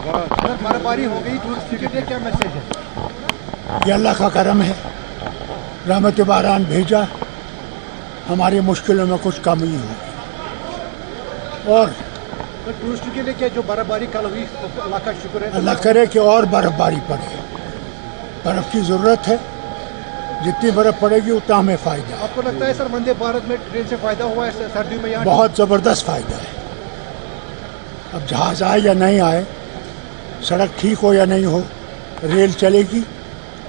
Sir बर्फबारी हो गई टूरिस्ट के लिए क्या मैसेज है? ये अल्लाह का करम है, रहमत बारान भेजा, हमारी मुश्किलों में कुछ कमी होगी। और सर टूरिस्ट के लिए क्या जो बर्फबारी कल हुई अल्लाह का शुक्र है। अल्लाह करे कि और बर्फबारी पड़े, बर्फ़ की ज़रूरत है, जितनी बर्फ़ पड़ेगी उतना हमें फ़ायदा है। आपको लगता है सर वंदे भारत में ट्रेन से फायदा हुआ है सर्दियों में? यहाँ बहुत ज़बरदस्त फ़ायदा है। अब जहाज़ आए या नहीं आए, सड़क ठीक हो या नहीं हो, रेल चलेगी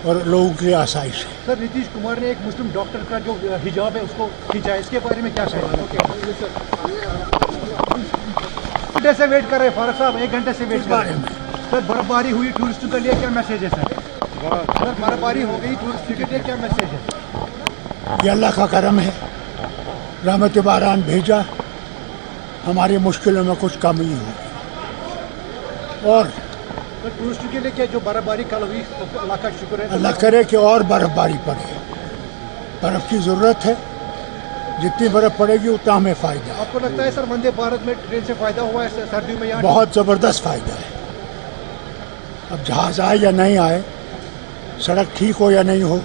और लोगों के लिए आसाइश है। सर नीतीश कुमार ने एक मुस्लिम डॉक्टर का जो हिजाब है उसको खींचा है, इसके बारे में क्या कहेंगे? घंटे से वेट कर रहे हैं फारूक साहब, 1 घंटे से वेट कर रहे हैं। सर बर्फबारी हुई टूरिस्ट के लिए क्या मैसेज है सर? सर बर्फबारी हो गई टूरिस्ट के लिए क्या मैसेज है? ये अल्लाह का करम है, रहमत बारान भेजा, हमारी मुश्किलों में कुछ कमी होगी। और सर टूरिस्ट के लिए क्या जो बर्फबारी कल हुई अल्लाह का शुक्र है। अल्लाह करे कि और बर्फबारी पड़े, बर्फ़ की ज़रूरत है, जितनी बर्फ़ पड़ेगी उतना हमें फ़ायदा है। आपको लगता है सर वंदे भारत में ट्रेन से फायदा हुआ है सर्दियों में? यहाँ बहुत ज़बरदस्त फ़ायदा है। अब जहाज़ आए या नहीं आए, सड़क ठीक हो या नहीं हो,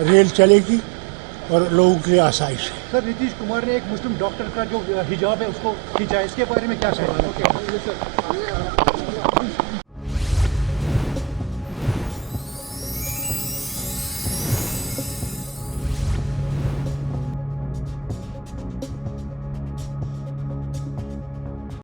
रेल चलेगी और लोगों के लिए आसाइश है। सर नीतीश कुमार ने एक मुस्लिम डॉक्टर का जो हिजाब है उसको खींचा है, इसके बारे में क्या कहेंगे?